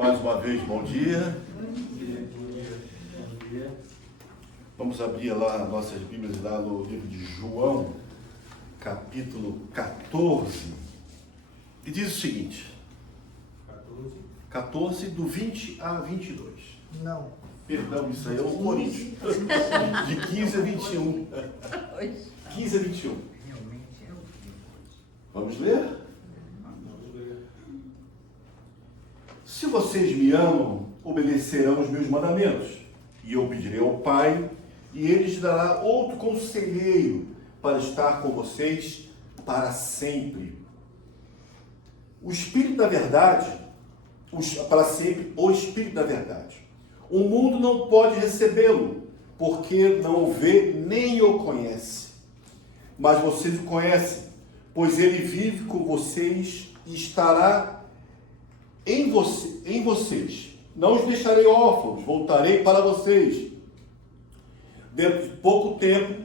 Mais uma vez, bom dia. Bom dia. Vamos abrir lá nossas Bíblias lá no livro de João, capítulo 14. E diz o seguinte: 14 do 20 a 22. Não. Perdão, isso aí é o Coríntios. De 15 a 21. 15 a 21. Vamos ler? Se vocês me amam, obedecerão os meus mandamentos. E eu pedirei ao Pai, e ele lhes dará outro conselheiro para estar com vocês para sempre. O Espírito da Verdade, para sempre, o Espírito da Verdade. O mundo não pode recebê-lo, porque não o vê nem o conhece. Mas vocês o conhecem, pois ele vive com vocês e estará em vocês. Não os deixarei órfãos, voltarei para vocês. Dentro de pouco tempo,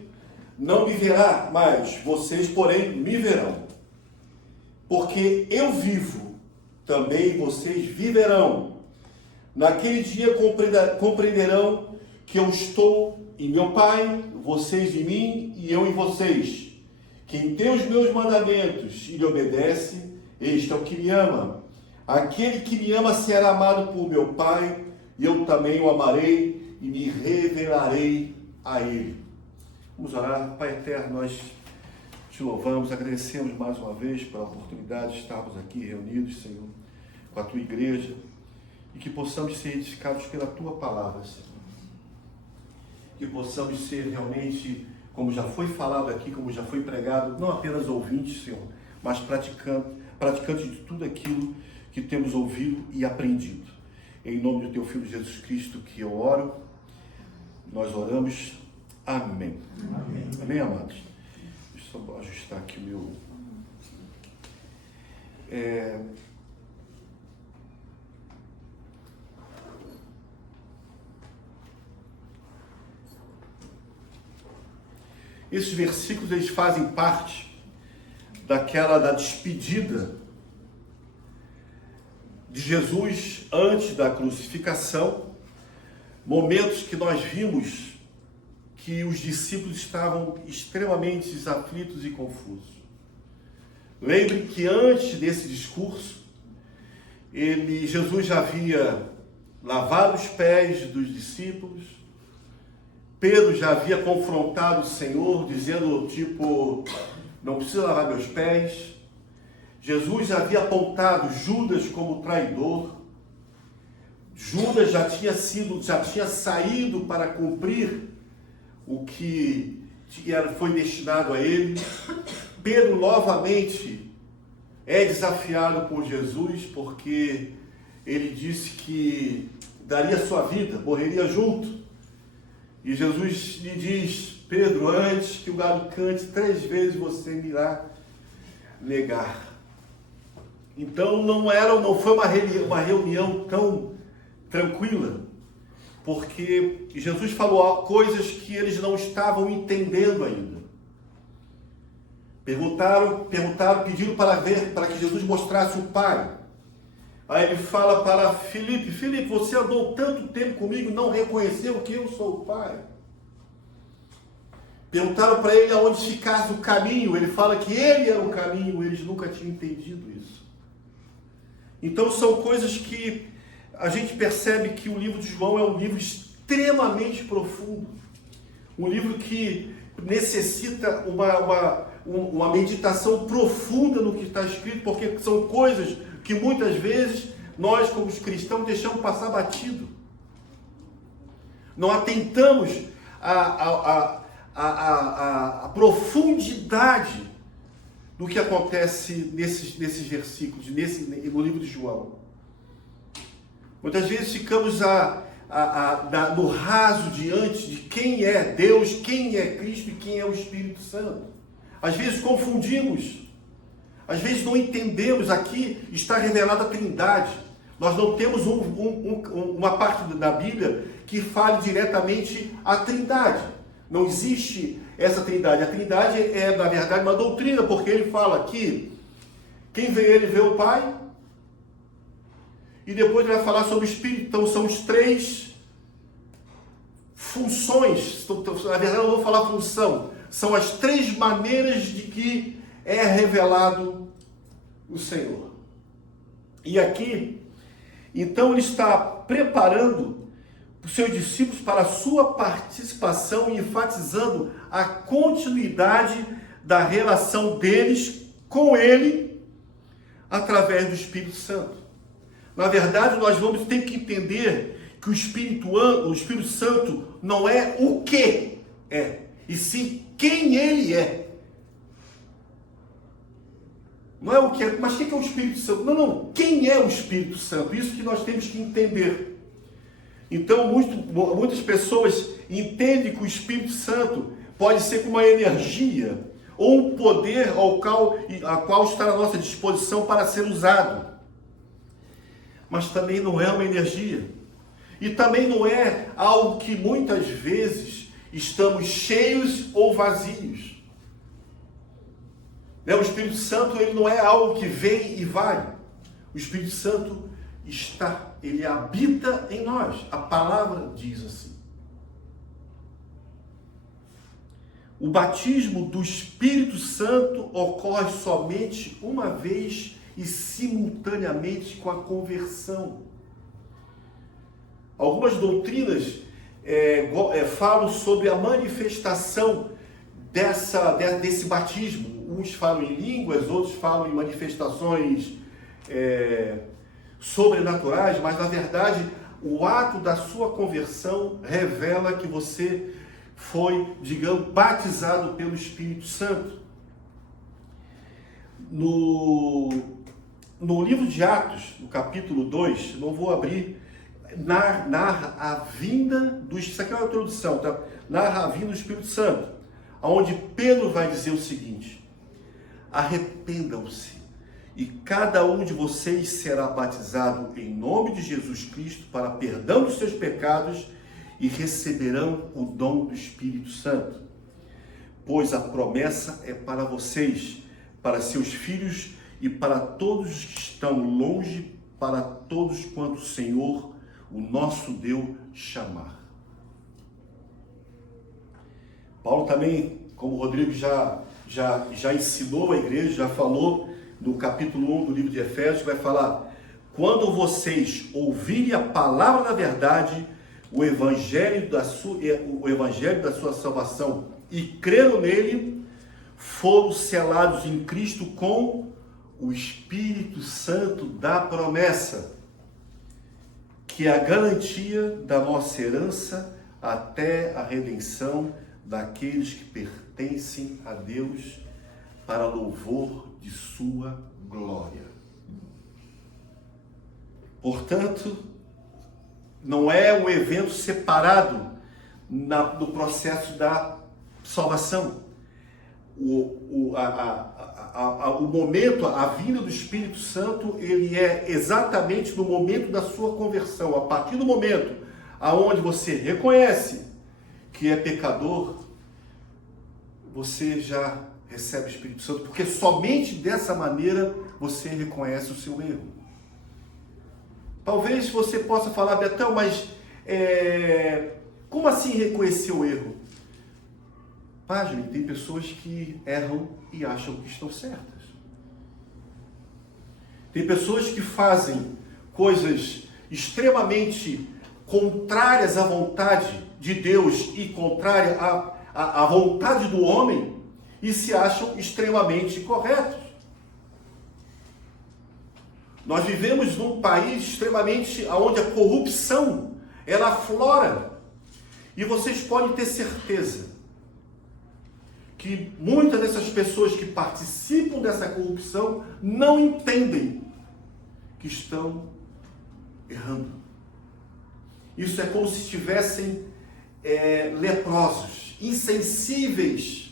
não me verá mais, vocês, porém, me verão. Porque eu vivo, também vocês viverão. Naquele dia compreenderão que eu estou em meu Pai, vocês em mim e eu em vocês. Quem tem os meus mandamentos e lhe obedece, este é o que me ama. Aquele que me ama será amado por meu Pai, e eu também o amarei e me revelarei a ele. Vamos orar. Pai eterno, nós te louvamos, agradecemos mais uma vez pela oportunidade de estarmos aqui reunidos, Senhor, com a tua igreja, e que possamos ser edificados pela tua palavra, Senhor. Que possamos ser realmente, como já foi falado aqui, como já foi pregado, não apenas ouvintes, Senhor, mas praticantes de tudo aquilo que temos ouvido e aprendido. Em nome do teu Filho Jesus Cristo que eu oro, nós oramos. Amém. Amém, amém, amados? Deixa eu só ajustar aqui o meu... Esses versículos, eles fazem parte da despedida de Jesus antes da crucificação, momentos que nós vimos que os discípulos estavam extremamente aflitos e confusos. Lembre que antes desse discurso, Jesus já havia lavado os pés dos discípulos. Pedro já havia confrontado o Senhor, dizendo, não precisa lavar meus pés. Jesus já havia apontado Judas como traidor. Judas já tinha saído para cumprir o que foi destinado a ele. Pedro novamente é desafiado por Jesus, porque ele disse que daria sua vida, morreria junto. E Jesus lhe diz: Pedro, antes que o galo cante 3 vezes, você me irá negar. Então não foi uma reunião tão tranquila, porque Jesus falou coisas que eles não estavam entendendo ainda. Pediram para que Jesus mostrasse o Pai. Aí ele fala para Filipe: Filipe, você andou tanto tempo comigo e não reconheceu que eu sou o Pai. Perguntaram para ele aonde ficasse o caminho. Ele fala que ele era o caminho. Eles nunca tinham entendido isso. Então são coisas que a gente percebe que o livro de João é um livro extremamente profundo. Um livro que necessita uma meditação profunda no que está escrito, porque são coisas que muitas vezes nós, como os cristãos, deixamos passar batido. Não atentamos à profundidade do que acontece nesses versículos, no livro de João. Muitas vezes ficamos no raso diante de quem é Deus, quem é Cristo e quem é o Espírito Santo. Às vezes confundimos, às vezes não entendemos. Aqui está revelada a Trindade. Nós não temos uma parte da Bíblia que fale diretamente a Trindade. Não existe essa Trindade. A Trindade é, na verdade, uma doutrina, porque ele fala que quem vê ele vê o Pai, e depois ele vai falar sobre o Espírito. Então são os três funções, na verdade eu não vou falar função, são as três maneiras de que é revelado o Senhor. E aqui, então ele está preparando os seus discípulos para a sua participação e enfatizando a continuidade da relação deles com ele através do Espírito Santo. Na verdade, nós vamos ter que entender que o Espírito Santo não é o que é, e sim quem ele é. Não é o que é, mas o que é o Espírito Santo? Não, quem é o Espírito Santo? Isso que nós temos que entender. Então, muitas pessoas entendem que o Espírito Santo pode ser como uma energia ou um poder a qual está à nossa disposição para ser usado. Mas também não é uma energia. E também não é algo que muitas vezes estamos cheios ou vazios. O Espírito Santo, ele não é algo que vem e vai. O Espírito Santo está, ele habita em nós. A palavra diz assim. O batismo do Espírito Santo ocorre somente uma vez e simultaneamente com a conversão. Algumas doutrinas falam sobre a manifestação desse batismo. Uns falam em línguas, outros falam em manifestações sobrenaturais, mas na verdade o ato da sua conversão revela que você foi, digamos, batizado pelo Espírito Santo. No livro de Atos, no capítulo 2, não vou abrir, narra a vinda do... Isso aqui é uma introdução, tá? Narra a vinda do Espírito Santo, onde Pedro vai dizer o seguinte: arrependam-se e cada um de vocês será batizado em nome de Jesus Cristo para perdão dos seus pecados e receberão o dom do Espírito Santo. Pois a promessa é para vocês, para seus filhos e para todos os que estão longe, para todos quanto o Senhor, o nosso Deus, chamar. Paulo também, como o Rodrigo já ensinou a igreja, já falou no capítulo 1 do livro de Efésios, vai falar: quando vocês ouvirem a palavra da verdade, o evangelho da sua salvação, e creram nele, foram selados em Cristo com o Espírito Santo da promessa, que é a garantia da nossa herança até a redenção daqueles que pertencem a Deus, para louvor de sua glória. Portanto, não é um evento separado no processo da salvação. O momento, a vinda do Espírito Santo, ele é exatamente no momento da sua conversão. A partir do momento aonde você reconhece que é pecador, você já recebe o Espírito Santo, porque somente dessa maneira você reconhece o seu erro. Talvez você possa falar: Betão, mas como assim reconhecer o erro? Página, tem pessoas que erram e acham que estão certas. Tem pessoas que fazem coisas extremamente contrárias à vontade de Deus e contrárias à vontade do homem e se acham extremamente corretos. Nós vivemos num país extremamente onde a corrupção ela aflora. E vocês podem ter certeza que muitas dessas pessoas que participam dessa corrupção não entendem que estão errando. Isso é como se estivessem leprosos, insensíveis,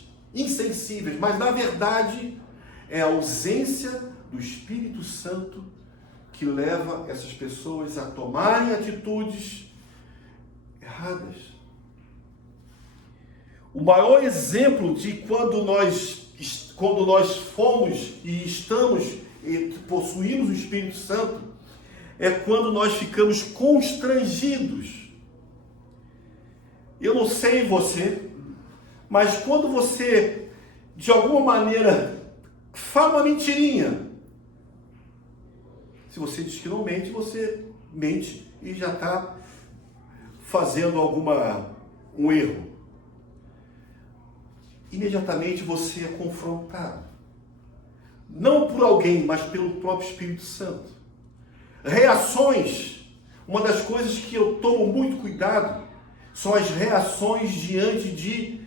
mas na verdade é a ausência do Espírito Santo que leva essas pessoas a tomarem atitudes erradas. O maior exemplo de quando nós fomos e estamos e possuímos o Espírito Santo é quando nós ficamos constrangidos. Eu não sei você, mas quando você, de alguma maneira, fala uma mentirinha, se você diz que não mente, você mente e já está fazendo um erro. Imediatamente você é confrontado. Não por alguém, mas pelo próprio Espírito Santo. Reações, uma das coisas que eu tomo muito cuidado, são as reações diante de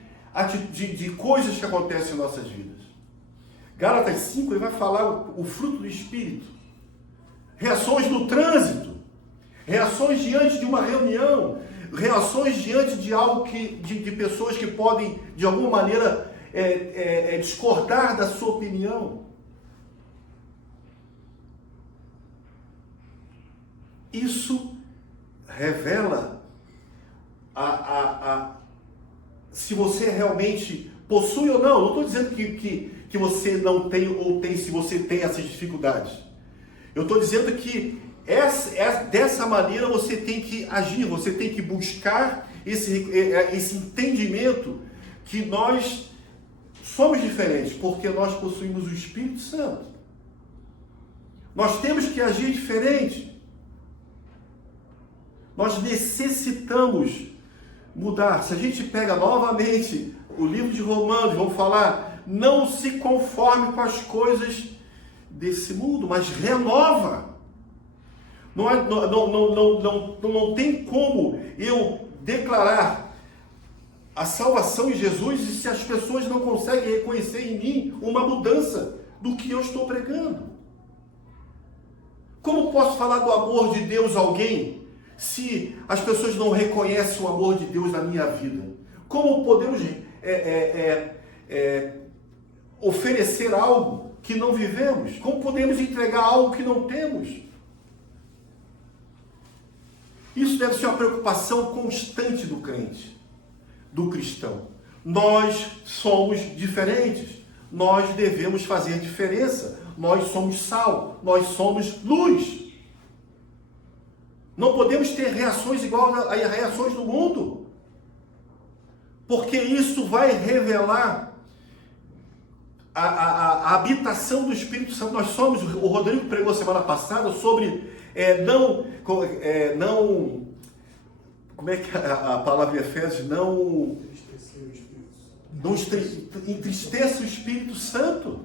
coisas que acontecem em nossas vidas. Gálatas 5, ele vai falar o fruto do Espírito. Reações no trânsito, reações diante de uma reunião, reações diante de algo de pessoas que podem, de alguma maneira, discordar da sua opinião. Isso revela se você realmente possui ou não. Não estou dizendo que você não tem ou tem, se você tem essas dificuldades. Eu estou dizendo que dessa maneira você tem que agir, você tem que buscar esse entendimento que nós somos diferentes, porque nós possuímos o Espírito Santo. Nós temos que agir diferente. Nós necessitamos mudar. Se a gente pega novamente o livro de Romanos, vamos falar, não se conforme com as coisas desse mundo, mas renova. Não tem como eu declarar a salvação em Jesus se as pessoas não conseguem reconhecer em mim uma mudança do que eu estou pregando. Como posso falar do amor de Deus a alguém se as pessoas não reconhecem o amor de Deus na minha vida? Como podemos oferecer algo que não vivemos? Como podemos entregar algo que não temos? Isso deve ser uma preocupação constante do crente, do cristão. Nós somos diferentes, nós devemos fazer diferença, nós somos sal, nós somos luz. Não podemos ter reações iguais às reações do mundo, porque isso vai revelar a habitação do Espírito Santo. Nós somos, o Rodrigo pregou semana passada sobre como é que a palavra em Efésios, não entristeça o Espírito Santo.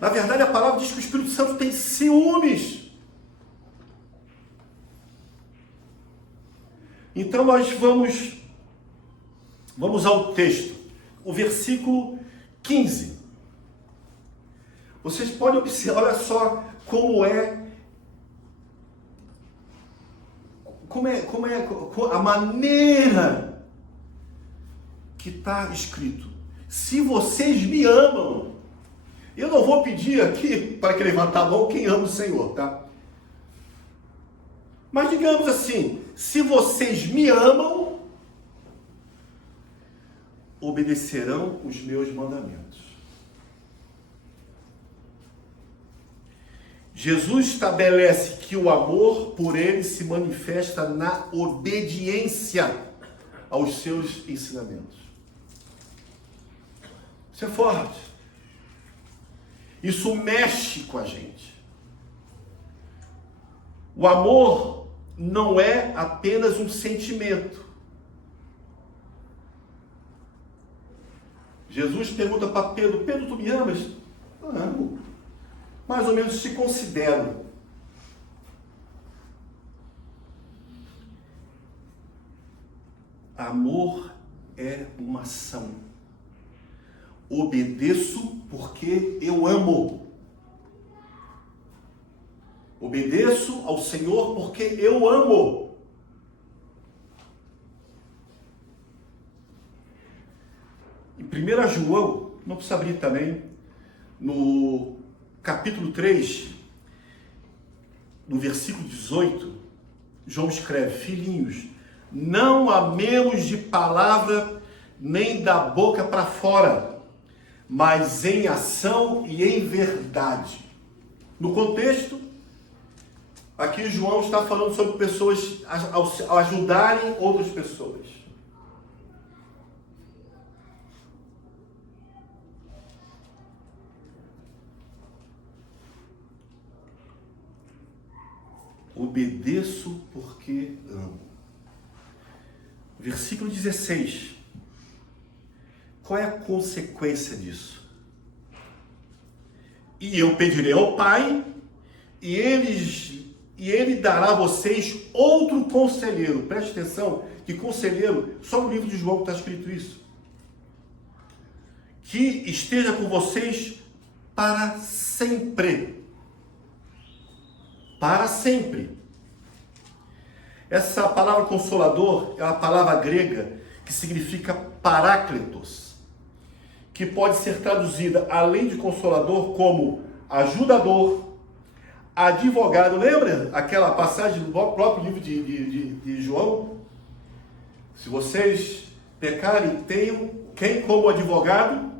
Na verdade, a palavra diz que o Espírito Santo tem ciúmes. Então nós vamos ao texto, o versículo 15. Vocês podem observar, olha só como é a maneira que está escrito. Se vocês me amam, eu não vou pedir aqui para que levantar a mão quem ama o Senhor, tá? Mas digamos assim, se vocês me amam, obedecerão os meus mandamentos. Jesus estabelece que o amor por ele se manifesta na obediência aos seus ensinamentos. Isso é forte. Isso mexe com a gente. O amor não é apenas um sentimento. Jesus pergunta para Pedro: Pedro, tu me amas? Eu amo. Mais ou menos se considero. Amor é uma ação. Obedeço porque eu amo. Obedeço ao Senhor porque eu amo. Em 1 João, não precisa abrir também, no capítulo 3, no versículo 18, João escreve: filhinhos, não amemos de palavra nem da boca para fora, mas em ação e em verdade. No contexto, Aqui João está falando sobre pessoas ajudarem outras pessoas. Obedeço porque amo. Versículo 16. Qual é a consequência disso? E eu pedirei ao Pai, e ele dará a vocês outro conselheiro. Preste atenção, que conselheiro, só no livro de João está escrito isso. Que esteja com vocês para sempre. Para sempre. Essa palavra consolador é uma palavra grega que significa paráclitos, que pode ser traduzida, além de consolador, como ajudador, advogado. Lembra aquela passagem do próprio livro de João? Se vocês pecarem, tenham quem como advogado?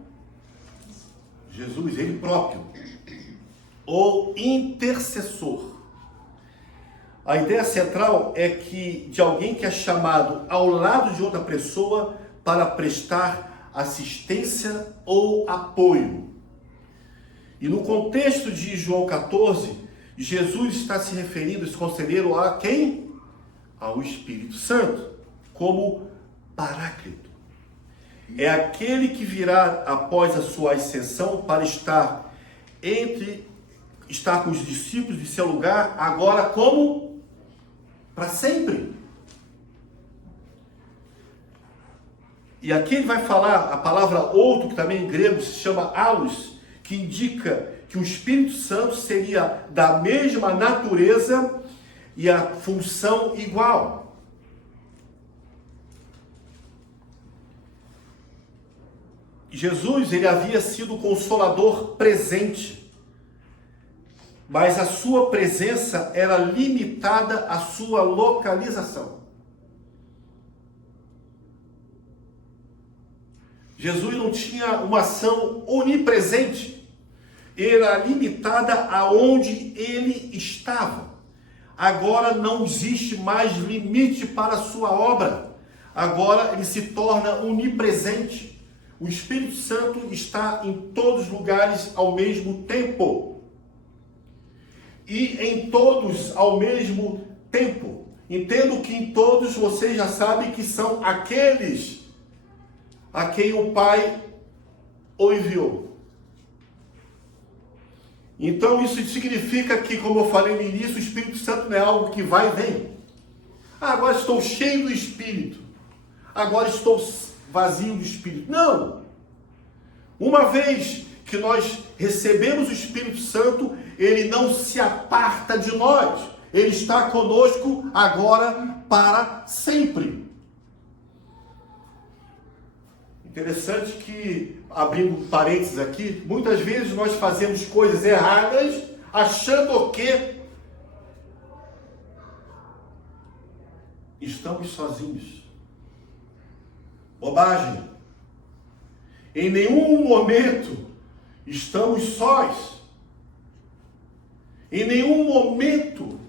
Jesus, ele próprio. Ou intercessor. A ideia central é que de alguém que é chamado ao lado de outra pessoa para prestar assistência ou apoio. E no contexto de João 14, Jesus está se referindo, esse conselheiro, a quem? Ao Espírito Santo, como Paráclito. É aquele que virá após a sua ascensão para estar com os discípulos de seu lugar, agora como? Para sempre. E aqui ele vai falar a palavra outro, que também em grego se chama allos, que indica que o Espírito Santo seria da mesma natureza e a função igual. Jesus, ele havia sido o consolador presente, mas a sua presença era limitada à sua localização. Jesus não tinha uma ação onipresente, era limitada aonde ele estava. Agora não existe mais limite para a sua obra. Agora ele se torna onipresente. O Espírito Santo está em todos os lugares ao mesmo tempo. E em todos ao mesmo tempo. Entendo que em todos vocês já sabem que são aqueles a quem o Pai o enviou. Então isso significa que, como eu falei no início, o Espírito Santo não é algo que vai e vem. Agora estou cheio do Espírito. Agora estou vazio do Espírito. Não! Uma vez que nós recebemos o Espírito Santo, ele não se aparta de nós. Ele está conosco agora para sempre. Interessante que, abrindo parênteses aqui, muitas vezes nós fazemos coisas erradas achando que estamos sozinhos. Bobagem. Em nenhum momento estamos sós. Em nenhum momento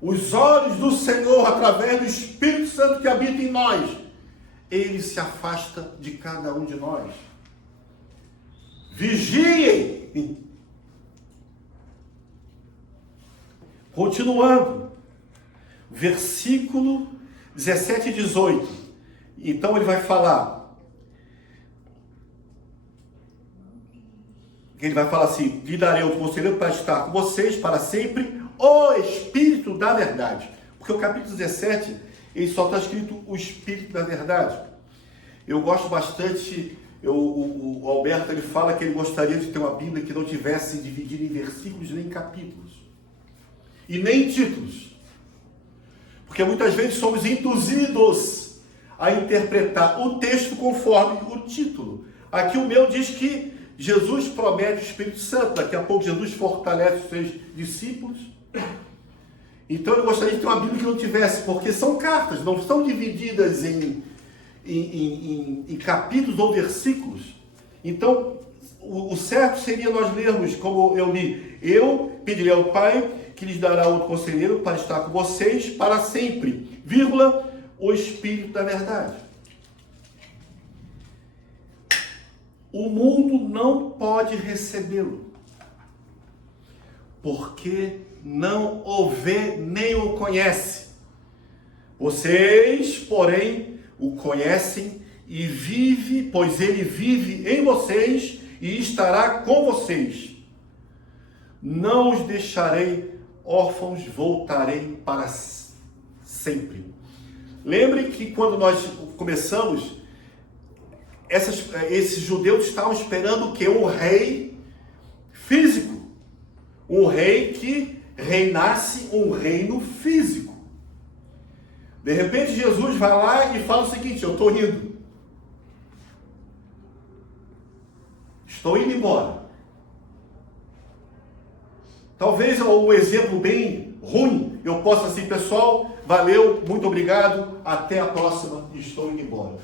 os olhos do Senhor, através do Espírito Santo que habita em nós, ele se afasta de cada um de nós. Vigiem. Continuando. Versículo 17 e 18. Então ele vai falar. Ele vai falar assim: lhe darei outro conselheiro para estar com vocês para sempre, o Espírito da Verdade. Porque o capítulo 17, ele só está escrito o Espírito da Verdade. Eu gosto bastante, o Alberto, ele fala que ele gostaria de ter uma Bíblia que não tivesse dividida em versículos nem capítulos. E nem títulos. Porque muitas vezes somos induzidos a interpretar o texto conforme o título. Aqui o meu diz que Jesus promete o Espírito Santo. Daqui a pouco Jesus fortalece os seus discípulos. Então eu gostaria de ter uma Bíblia que não tivesse, porque são cartas, não são divididas em capítulos ou versículos. Então o certo seria nós lermos como eu li: eu pedirei ao Pai que lhes dará outro conselheiro para estar com vocês para sempre, vírgula, o Espírito da verdade. O mundo não pode recebê-lo, porque não o vê nem o conhece. Vocês, porém, o conhecem e vive, pois ele vive em vocês e estará com vocês. Não os deixarei órfãos, voltarei para sempre. Lembre que quando nós começamos, esses judeus estavam esperando o quê? Um rei físico. Um rei que reinasse um reino físico. De repente Jesus vai lá e fala o seguinte: eu estou indo. Estou indo embora. Talvez um exemplo bem ruim, eu possa assim, pessoal, valeu, muito obrigado, até a próxima, estou indo embora.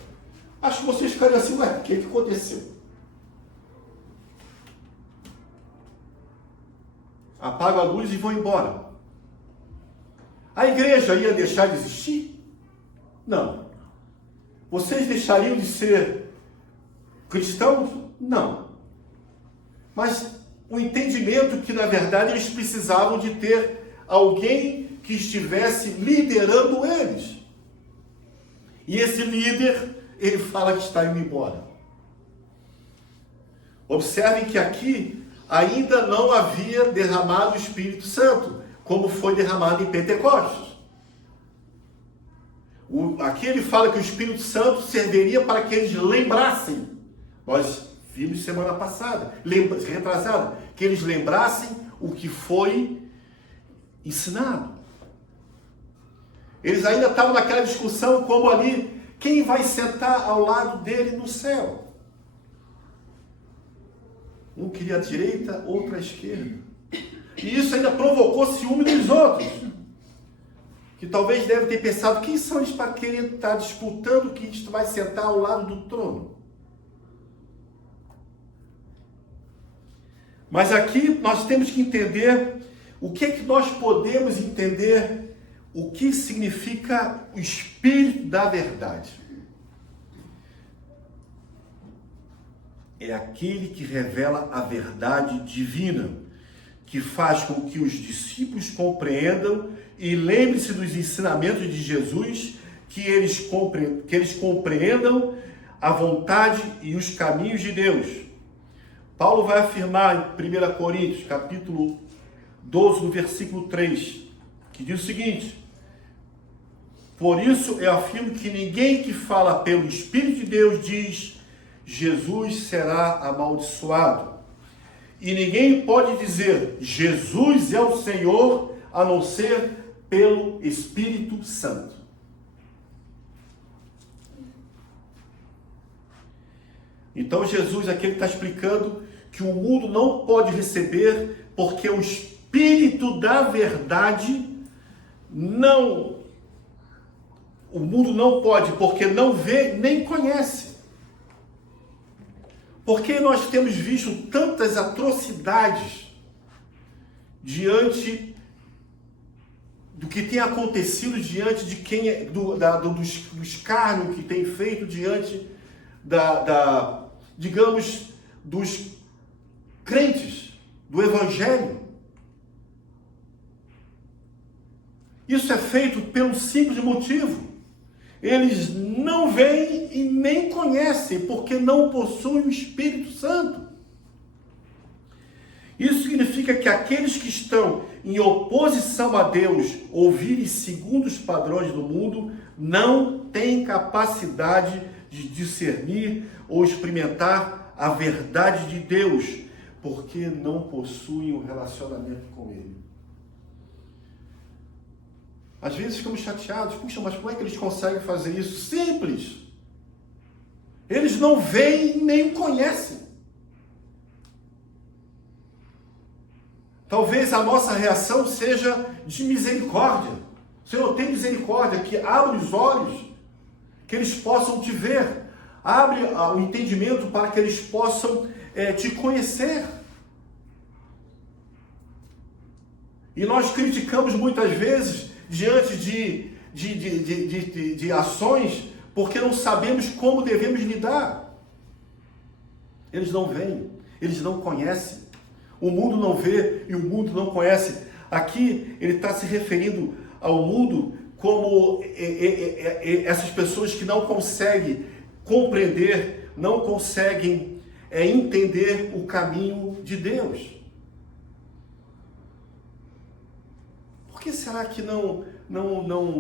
Acho que vocês ficariam assim, ué, o que aconteceu? Apaga a luz e vão embora. A igreja ia deixar de existir? Não. Vocês deixariam de ser cristãos? Não. Mas o entendimento que, na verdade, eles precisavam de ter alguém que estivesse liderando eles. E esse líder, ele fala que está indo embora. Observem que aqui ainda não havia derramado o Espírito Santo, como foi derramado em Pentecostes. Aqui ele fala que o Espírito Santo serviria para que eles lembrassem. Nós vimos semana passada, retrasada, que eles lembrassem o que foi ensinado. Eles ainda estavam naquela discussão como ali, quem vai sentar ao lado dele no céu? Um queria a direita, outro a esquerda. E isso ainda provocou ciúme dos outros. Que talvez devem ter pensado, quem são eles para querer estar disputando quem vai sentar ao lado do trono? Mas aqui nós temos que entender o que é que nós podemos entender, o que significa o Espírito da verdade. É aquele que revela a verdade divina, que faz com que os discípulos compreendam e lembrem-se dos ensinamentos de Jesus, que eles compreendam a vontade e os caminhos de Deus. Paulo vai afirmar em 1 Coríntios, capítulo 12, no versículo 3, que diz o seguinte: por isso eu afirmo que ninguém que fala pelo Espírito de Deus diz Jesus será amaldiçoado. E ninguém pode dizer Jesus é o Senhor, a não ser pelo Espírito Santo. Então Jesus aqui está explicando que o mundo não pode receber, porque o Espírito da verdade o mundo não pode, porque não vê nem conhece. Porque nós temos visto tantas atrocidades diante do que tem acontecido, diante de quem do escárnio que tem feito diante digamos, dos crentes, do Evangelho. Isso é feito pelo simples motivo: eles não veem e nem conhecem, porque não possuem o Espírito Santo. Isso significa que aqueles que estão em oposição a Deus, ouvirem segundo os padrões do mundo, não têm capacidade de discernir ou experimentar a verdade de Deus, porque não possuem um relacionamento com Ele. Às vezes ficamos chateados, puxa, mas como é que eles conseguem fazer isso? Simples! Eles não veem nem conhecem. Talvez a nossa reação seja de misericórdia. Senhor, tem misericórdia, que abre os olhos, que eles possam te ver. Abre o entendimento para que eles possam te conhecer. E nós criticamos muitas vezes diante de ações porque não sabemos como devemos lidar. Eles não veem, eles não conhecem. O mundo não vê e o mundo não conhece. Aqui ele está se referindo ao mundo como essas pessoas que não conseguem compreender, não conseguem entender o caminho de Deus. Por que será que não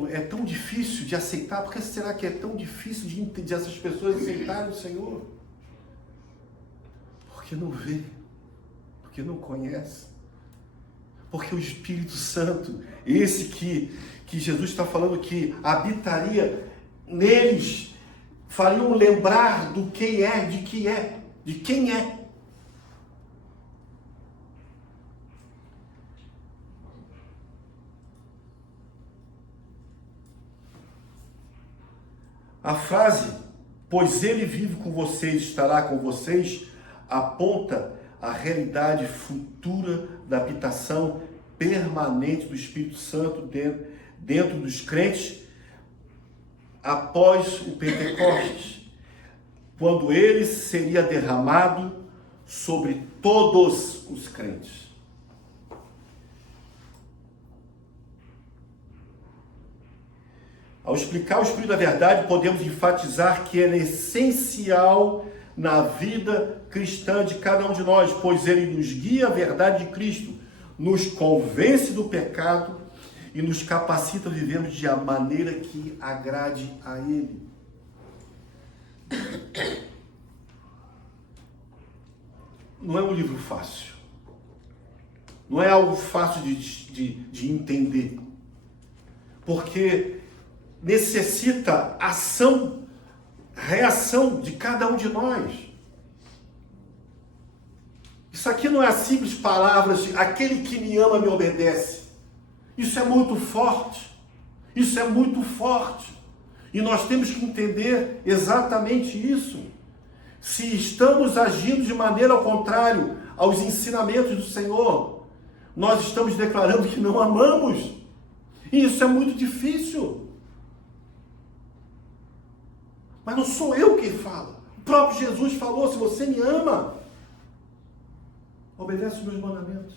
é tão difícil de aceitar? Por que será que é tão difícil de essas pessoas aceitarem o Senhor? Porque não vê, porque não conhece. Porque o Espírito Santo, esse que Jesus está falando que habitaria neles, fariam lembrar do quem é, de quem é. A frase, pois ele vive com vocês, estará com vocês, aponta a realidade futura da habitação permanente do Espírito Santo dentro dos crentes após o Pentecostes, quando ele seria derramado sobre todos os crentes. Ao explicar o Espírito da Verdade, podemos enfatizar que ele é essencial na vida cristã de cada um de nós, pois ele nos guia à verdade de Cristo, nos convence do pecado e nos capacita a vivermos de a maneira que agrade a Ele. Não é um livro fácil. Não é algo fácil de entender. Porque necessita ação, reação de cada um de nós. Isso aqui não é simples palavras de aquele que me ama me obedece. Isso é muito forte. Isso é muito forte. E nós temos que entender exatamente isso. Se estamos agindo de maneira ao contrário aos ensinamentos do Senhor, nós estamos declarando que não amamos. E isso é muito difícil. Mas não sou eu quem fala. O próprio Jesus falou, se você me ama, obedece os meus mandamentos.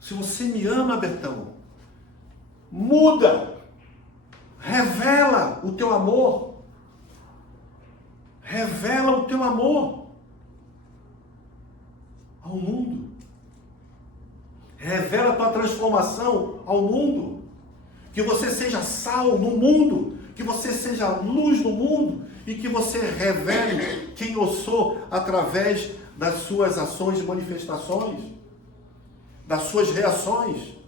Se você me ama, Betão, muda, revela o teu amor. Revela o teu amor ao mundo. Revela a tua transformação ao mundo. Que você seja sal no mundo, que você seja luz no mundo e que você revele quem eu sou através das suas ações e manifestações, das suas reações.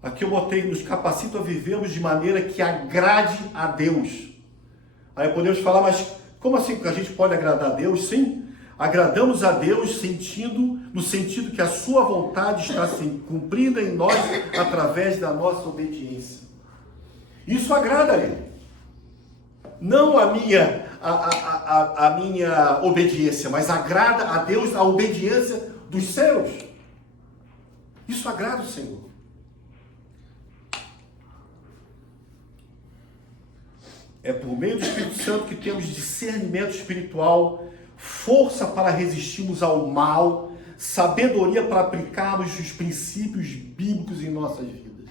Aqui eu botei, nos capacita a vivermos de maneira que agrade a Deus. Aí podemos falar, mas como assim que a gente pode agradar a Deus? Sim, agradamos a Deus no sentido que a sua vontade está sendo cumprida em nós através da nossa obediência. Isso agrada a Ele. Não a minha obediência, mas agrada a Deus a obediência dos céus. Isso agrada o Senhor. É por meio do Espírito Santo que temos discernimento espiritual, força para resistirmos ao mal, sabedoria para aplicarmos os princípios bíblicos em nossas vidas.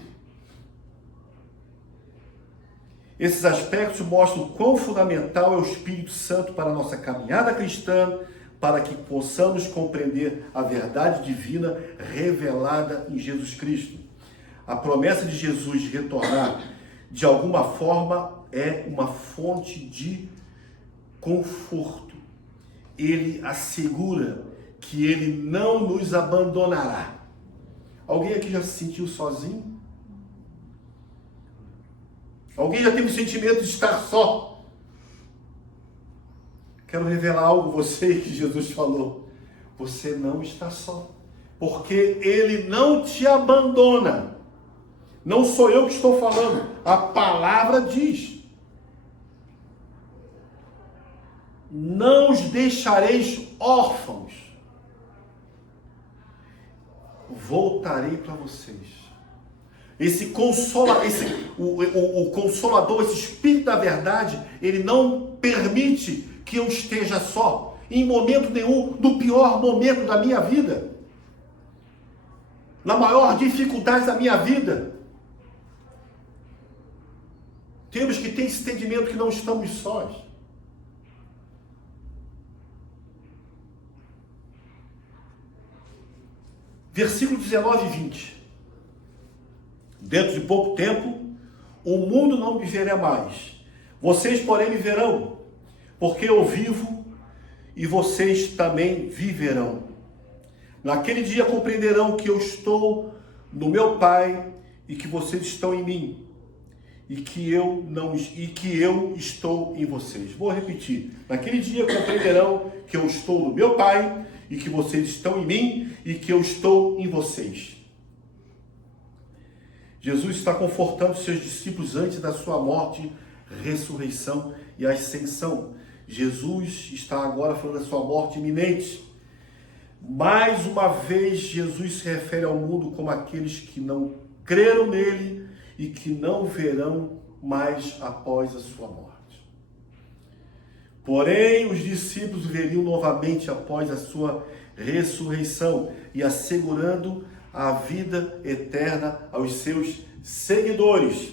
Esses aspectos mostram quão fundamental é o Espírito Santo para a nossa caminhada cristã, para que possamos compreender a verdade divina revelada em Jesus Cristo. A promessa de Jesus de retornar, de alguma forma, é uma fonte de conforto. Ele assegura que Ele não nos abandonará. Alguém aqui já se sentiu sozinho? Alguém já teve o sentimento de estar só? Quero revelar algo a você que Jesus falou. Você não está só. Porque Ele não te abandona. Não sou eu que estou falando, a palavra diz: não os deixareis órfãos, voltarei para vocês. O Consolador, esse Espírito da verdade, ele não permite que eu esteja só, em momento nenhum, no pior momento da minha vida, na maior dificuldade da minha vida. Temos que ter esse entendimento que não estamos sós. Versículo 19 e 20. Dentro de pouco tempo, o mundo não me verá mais. Vocês, porém, me verão, porque eu vivo e vocês também viverão. Naquele dia compreenderão que eu estou no meu Pai e que vocês estão em mim e que eu estou em vocês. Vou repetir. Naquele dia compreenderão que eu estou no meu Pai e que vocês estão em mim e que eu estou em vocês. Jesus está confortando seus discípulos antes da sua morte, ressurreição e ascensão. Jesus está agora falando da sua morte iminente. Mais uma vez, Jesus se refere ao mundo como aqueles que não creram nele e que não verão mais após a sua morte. Porém, os discípulos veriam novamente após a sua ressurreição e assegurando a vida eterna aos seus seguidores.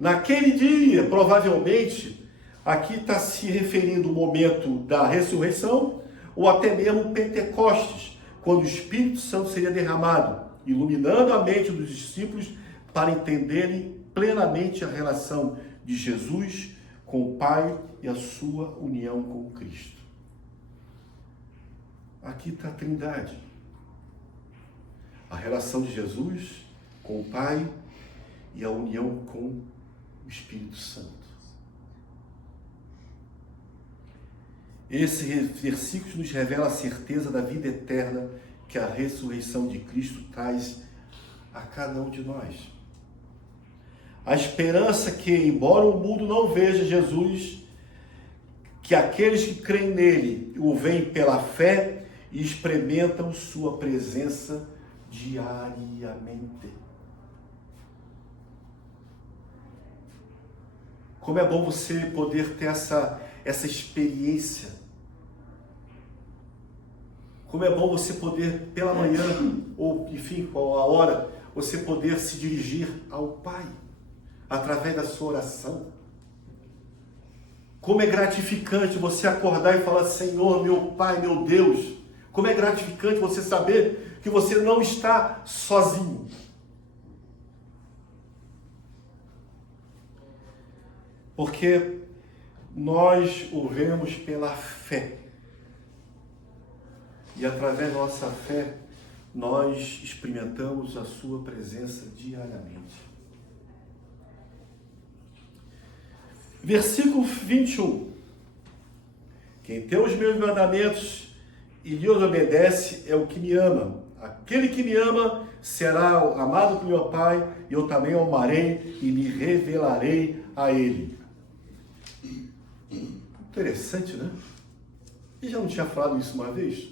Naquele dia, provavelmente, aqui está se referindo ao momento da ressurreição, ou até mesmo Pentecostes, quando o Espírito Santo seria derramado, iluminando a mente dos discípulos para entenderem plenamente a relação de Jesus com o Pai e a sua união com Cristo. Aqui está a Trindade. A relação de Jesus com o Pai e a união com o Espírito Santo. Esse versículo nos revela a certeza da vida eterna que a ressurreição de Cristo traz a cada um de nós. A esperança que, embora o mundo não veja Jesus, que aqueles que creem nele o veem pela fé e experimentam sua presença diariamente. Como é bom você poder ter essa experiência. Como é bom você poder, pela manhã, ou enfim, qual a hora, você poder se dirigir ao Pai, através da sua oração. Como é gratificante você acordar e falar: Senhor, meu Pai, meu Deus. Como é gratificante você saber que você não está sozinho. Porque nós o vemos pela fé. E através da nossa fé, nós experimentamos a sua presença diariamente. Versículo 21. Quem tem os meus mandamentos e lhes obedece é o que me ama. Aquele que me ama será amado por meu Pai, e eu também o amarei e me revelarei a ele. Interessante, né? Ele já não tinha falado isso uma vez?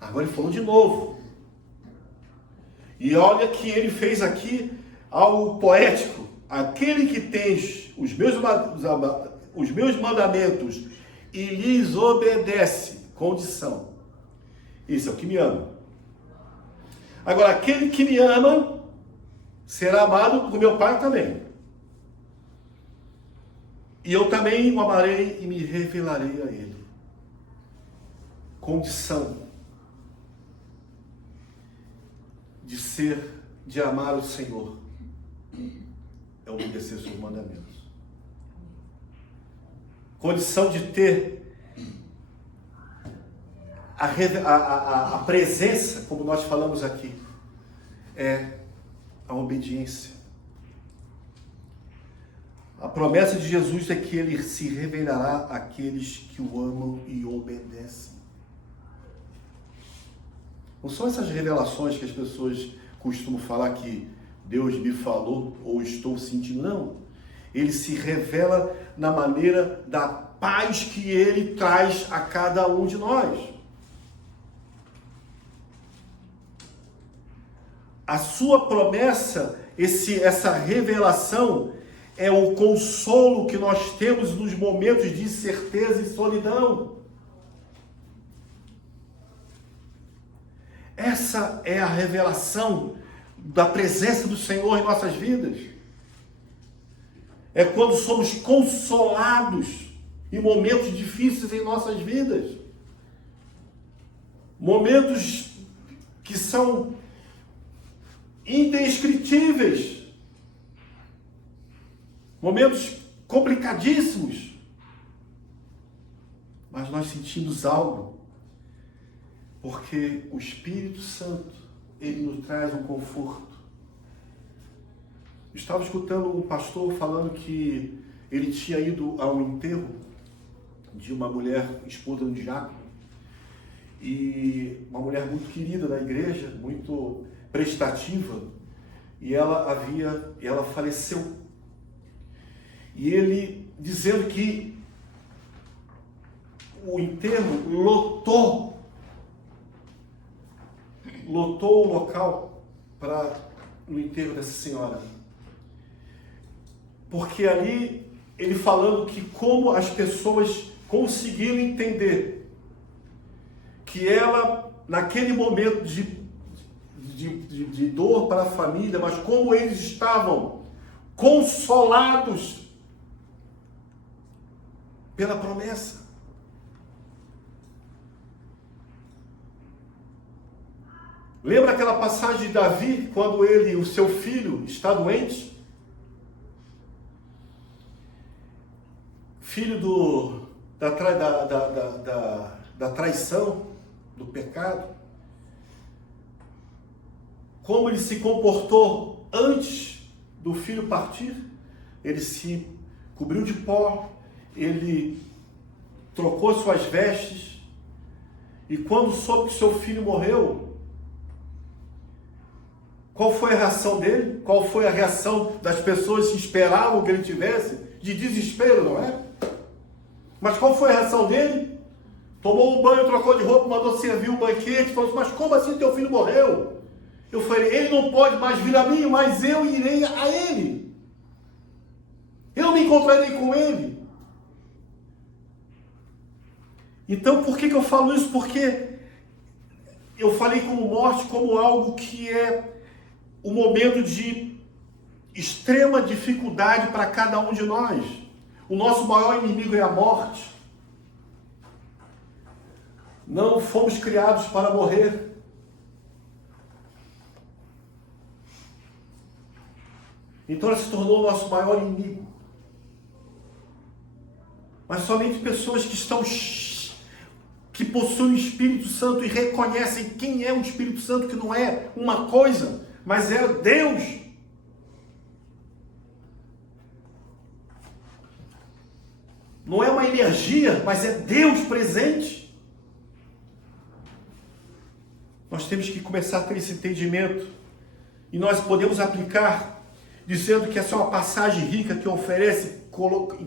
Agora ele falou de novo. E olha que ele fez aqui algo poético. Aquele que tem os meus mandamentos e lhes obedece, condição. Esse é o que me ama. Agora, aquele que me ama será amado por meu Pai também. E eu também o amarei e me revelarei a ele. Condição de amar o Senhor é obedecer seus mandamentos. Condição de ter a presença, como nós falamos aqui, é a obediência. A promessa de Jesus é que ele se revelará àqueles que o amam e obedecem. Não são essas revelações que as pessoas costumam falar que Deus me falou ou estou sentindo. Não. Ele se revela na maneira da paz que Ele traz a cada um de nós. A sua promessa, essa revelação, é o consolo que nós temos nos momentos de incerteza e solidão. Essa é a revelação da presença do Senhor em nossas vidas. É quando somos consolados em momentos difíceis em nossas vidas. Momentos que são indescritíveis. Momentos complicadíssimos. Mas nós sentimos algo. Porque o Espírito Santo, ele nos traz um conforto. Eu estava escutando um pastor falando que ele tinha ido a um enterro de uma mulher, esposa de um diácono, e uma mulher muito querida da igreja, muito prestativa, e ela faleceu. E ele dizendo que o enterro lotou o local para o enterro dessa senhora. Porque ali, ele falando que como as pessoas conseguiram entender que ela, naquele momento de dor para a família, mas como eles estavam consolados pela promessa. Lembra aquela passagem de Davi, quando o seu filho, está doente? Filho da traição, do pecado. Como ele se comportou antes do filho partir? Ele se cobriu de pó, ele trocou suas vestes, e quando soube que seu filho morreu, qual foi a reação dele? Qual foi a reação das pessoas que esperavam que ele tivesse? De desespero, não é? Mas qual foi a reação dele? Tomou um banho, trocou de roupa, mandou servir um banquete, falou assim, mas como assim teu filho morreu? Eu falei, ele não pode mais vir a mim, mas eu irei a ele. Eu me encontrarei com ele. Então, por que eu falo isso? Porque eu falei como morte, como algo que é o momento de extrema dificuldade para cada um de nós. O nosso maior inimigo é a morte. Não fomos criados para morrer. Então ela se tornou o nosso maior inimigo. Mas somente pessoas que possuem o Espírito Santo e reconhecem quem é o Espírito Santo, que não é uma coisa, mas é Deus. Não é uma energia, mas é Deus presente. Nós temos que começar a ter esse entendimento. E nós podemos aplicar, dizendo que essa é uma passagem rica que oferece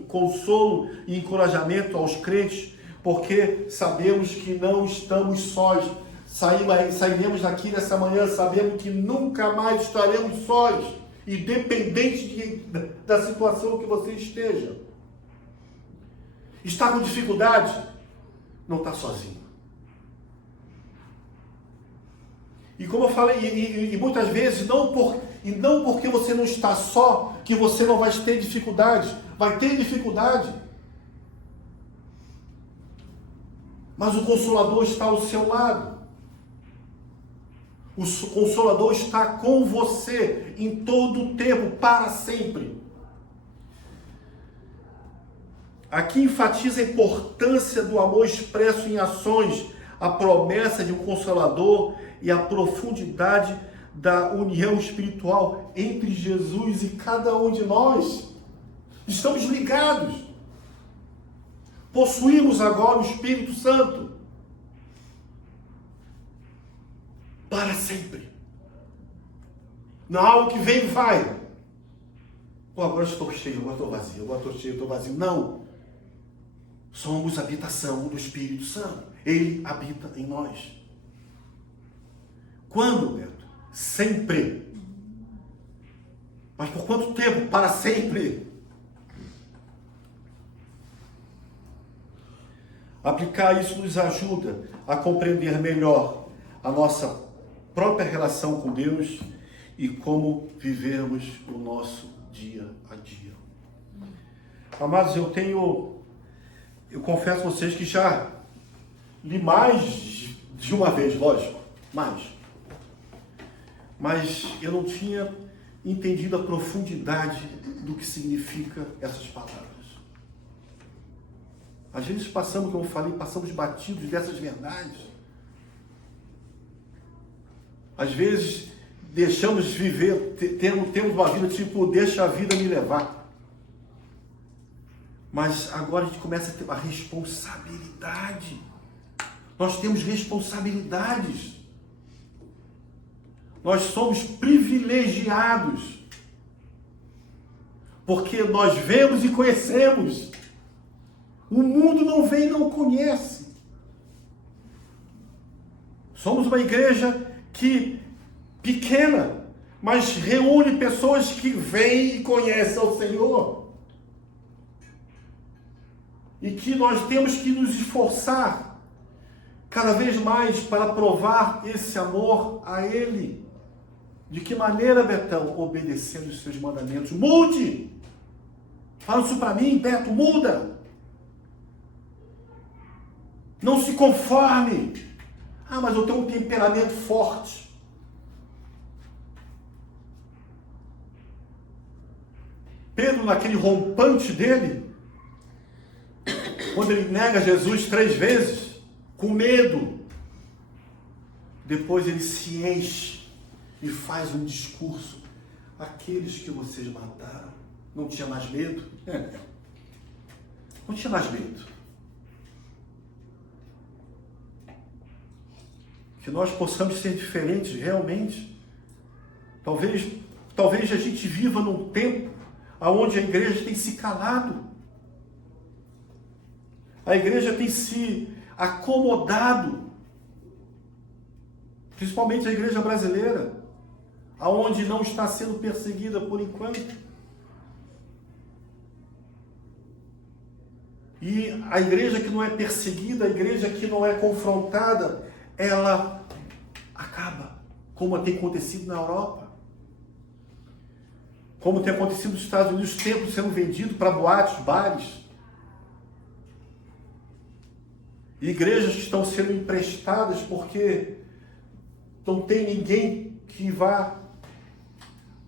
consolo e encorajamento aos crentes, porque sabemos que não estamos sós. Sairemos daqui nessa manhã sabendo que nunca mais estaremos sós, independente da situação que você esteja. Está com dificuldade? Não está sozinho. E como eu falei, e muitas vezes, não porque você não está só, que você não vai ter dificuldade. Vai ter dificuldade. Mas o Consolador está ao seu lado. O Consolador está com você em todo o tempo, para sempre. Aqui enfatiza a importância do amor expresso em ações, a promessa de um Consolador e a profundidade da união espiritual entre Jesus e cada um de nós. Estamos ligados. Possuímos agora o Espírito Santo para sempre. Não, algo que vem e vai. Pô, agora estou cheio, agora estou vazio, agora estou cheio, estou vazio. Não. Somos habitação do Espírito Santo. Ele habita em nós. Quando, Beto? Sempre. Mas por quanto tempo? Para sempre. Aplicar isso nos ajuda a compreender melhor a nossa própria relação com Deus e como vivermos o nosso dia a dia. Amados, eu confesso a vocês que já li mais de uma vez, lógico, mais. Mas eu não tinha entendido a profundidade do que significa essas palavras. Às vezes passamos, como eu falei, passamos batidos dessas verdades. Às vezes deixamos de viver, temos uma vida tipo, deixa a vida me levar. Mas agora a gente começa a ter uma responsabilidade. Nós temos responsabilidades. Nós somos privilegiados. Porque nós vemos e conhecemos. O mundo não vê e não conhece. Somos uma igreja pequena, mas reúne pessoas que veem e conhecem ao Senhor. E que nós temos que nos esforçar cada vez mais para provar esse amor a Ele. De que maneira, Betão? Obedecendo os seus mandamentos. Mude! Fala isso para mim, Beto, muda! Não se conforme. Ah, mas eu tenho um temperamento forte. Pedro, naquele rompante dele, quando ele nega Jesus 3 vezes, com medo, depois ele se enche e faz um discurso. Aqueles que vocês mataram, não tinha mais medo? Não tinha mais medo. Que nós possamos ser diferentes realmente. Talvez a gente viva num tempo onde a igreja tem se calado. A igreja tem se acomodado. Principalmente a igreja brasileira, aonde não está sendo perseguida por enquanto. E a igreja que não é perseguida, a igreja que não é confrontada, ela acaba, como tem acontecido na Europa, como tem acontecido nos Estados Unidos, templos sendo vendidos para boates, bares, igrejas que estão sendo emprestadas porque não tem ninguém que vá.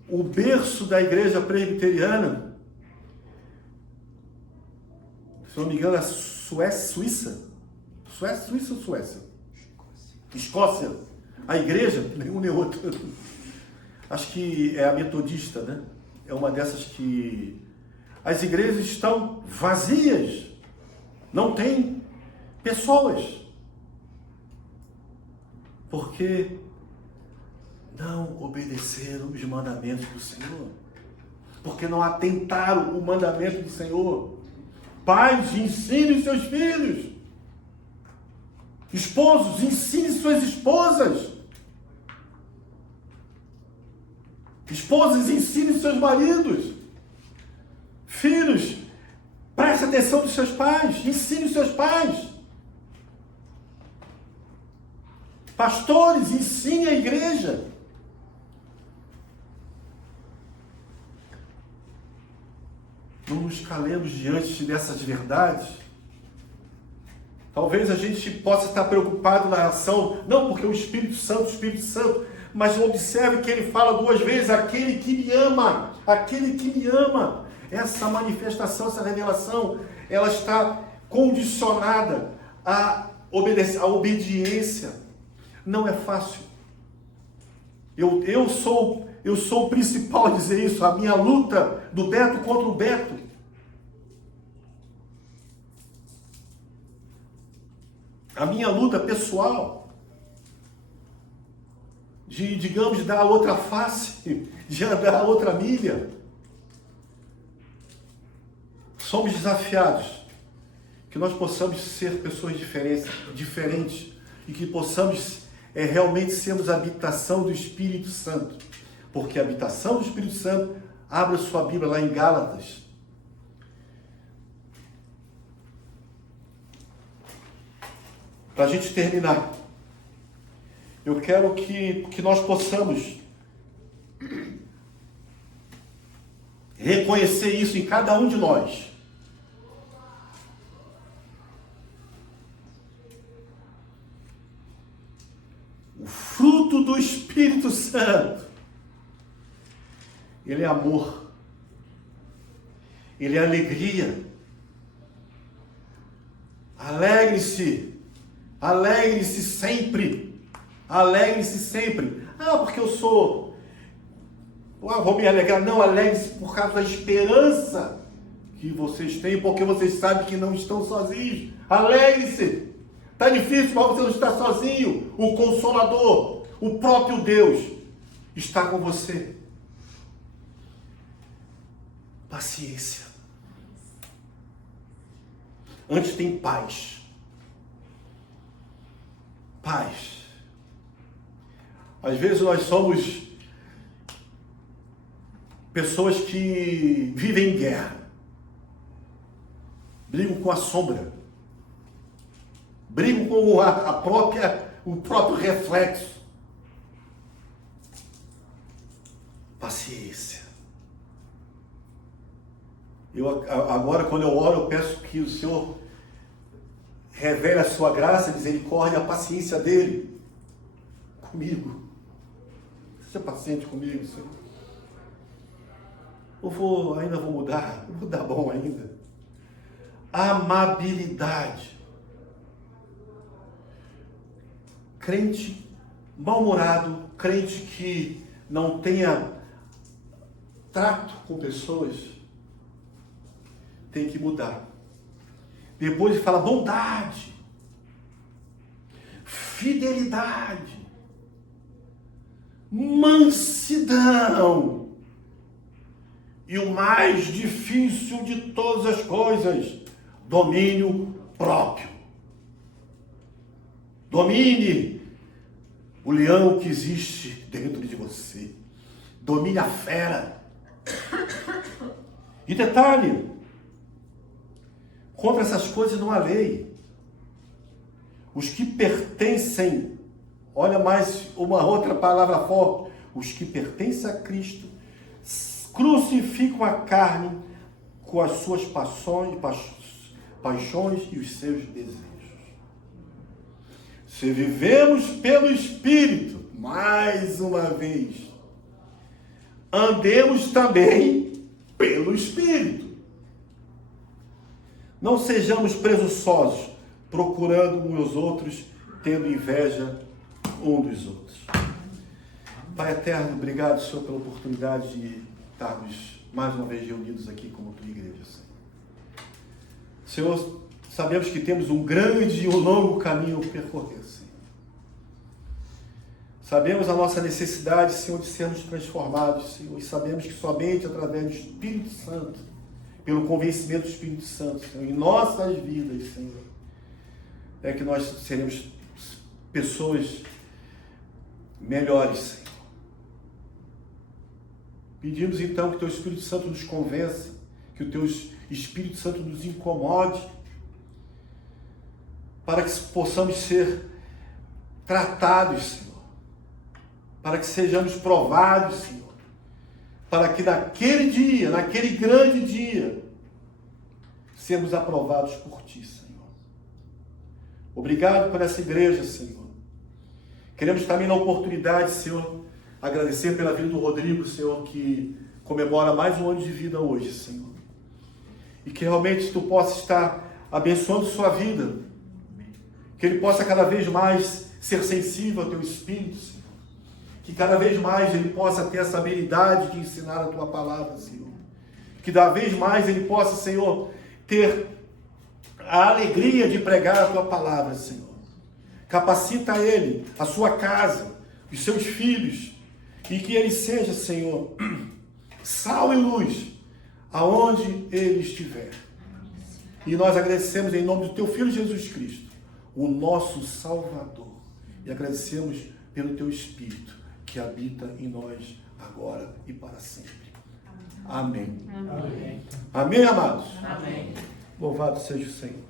O berço da igreja presbiteriana, se não me engano, é Suíça ou Suécia? Escócia. A igreja, nenhum nem outro. Acho que é a metodista, né? É uma dessas que... As igrejas estão vazias. Não tem pessoas. Porque não obedeceram os mandamentos do Senhor. Porque não atentaram o mandamento do Senhor. Pais, ensinem seus filhos. Esposos, ensinem suas esposas. Esposas, ensinem seus maridos. Filhos, preste atenção dos seus pais. Ensine os seus pais. Pastores, ensine a igreja. Não nos calemos diante dessas verdades. Talvez a gente possa estar preocupado na ação, não porque o Espírito Santo, mas observe que ele fala 2 vezes, aquele que me ama, aquele que me ama. Essa manifestação, essa revelação, ela está condicionada à obediência. Não é fácil. Eu sou o principal a dizer isso, a minha luta do Beto contra o Beto. A minha luta pessoal. de, digamos, dar a outra face, de andar a outra milha. Somos desafiados que nós possamos ser pessoas diferentes e que possamos realmente sermos a habitação do Espírito Santo. Porque a habitação do Espírito Santo, abra sua Bíblia lá em Gálatas. Para a gente terminar, eu quero que nós possamos reconhecer isso em cada um de nós. O fruto do Espírito Santo, ele é amor, ele é alegria. Alegre-se, alegre-se sempre, alegre-se sempre. Porque eu sou... vou me alegrar. Não, alegre-se por causa da esperança que vocês têm, porque vocês sabem que não estão sozinhos. Alegre-se. Está difícil, mas você não está sozinho. O Consolador, o próprio Deus, está com você. Paciência. Antes tem paz. Paz. Às vezes nós somos pessoas que vivem em guerra. Brigam com a sombra. Brigam com o próprio reflexo. Paciência. Agora, quando eu oro, eu peço que o Senhor revele a sua graça, a misericórdia e a paciência dele comigo. Seja paciente comigo, Senhor. Ainda vou mudar, vou dar bom ainda. Amabilidade. Crente mal-humorado, crente que não tenha trato com pessoas, tem que mudar. Depois ele fala bondade, fidelidade, mansidão. E o mais difícil de todas as coisas, domínio próprio. Domine o leão que existe dentro de você. Domine a fera. E detalhe, contra essas coisas não há lei. Os que pertencem, olha mais uma outra palavra forte, os que pertencem a Cristo crucificam a carne com as suas paixões e os seus desejos. Se vivemos pelo Espírito, mais uma vez, andemos também pelo Espírito. Não sejamos presunçosos, procurando uns aos outros, tendo inveja um dos outros. Pai eterno, obrigado, Senhor, pela oportunidade de estarmos mais uma vez reunidos aqui como tua igreja, Senhor. Senhor, sabemos que temos um grande e um longo caminho a percorrer, Senhor. Sabemos a nossa necessidade, Senhor, de sermos transformados, Senhor, e sabemos que somente através do Espírito Santo, pelo convencimento do Espírito Santo, Senhor, em nossas vidas, Senhor, é que nós seremos pessoas melhores, Senhor. Pedimos então que o Teu Espírito Santo nos convença, que o Teu Espírito Santo nos incomode, para que possamos ser tratados, Senhor, para que sejamos provados, Senhor, para que naquele dia, naquele grande dia, sermos aprovados por Ti, Senhor. Obrigado por essa igreja, Senhor. Queremos também na oportunidade, Senhor, agradecer pela vida do Rodrigo, Senhor, que comemora mais um ano de vida hoje, Senhor. E que realmente Tu possa estar abençoando sua vida, que ele possa cada vez mais ser sensível ao Teu Espírito, Senhor. Que cada vez mais ele possa ter essa habilidade de ensinar a Tua palavra, Senhor. Que cada vez mais ele possa, Senhor, ter a alegria de pregar a Tua palavra, Senhor. Capacita ele, a sua casa, os seus filhos, e que ele seja, Senhor, sal e luz, aonde ele estiver. E nós agradecemos em nome do teu Filho Jesus Cristo, o nosso Salvador. E agradecemos pelo teu Espírito, que habita em nós agora e para sempre. Amém. Amém, amados? Amém. Louvado seja o Senhor.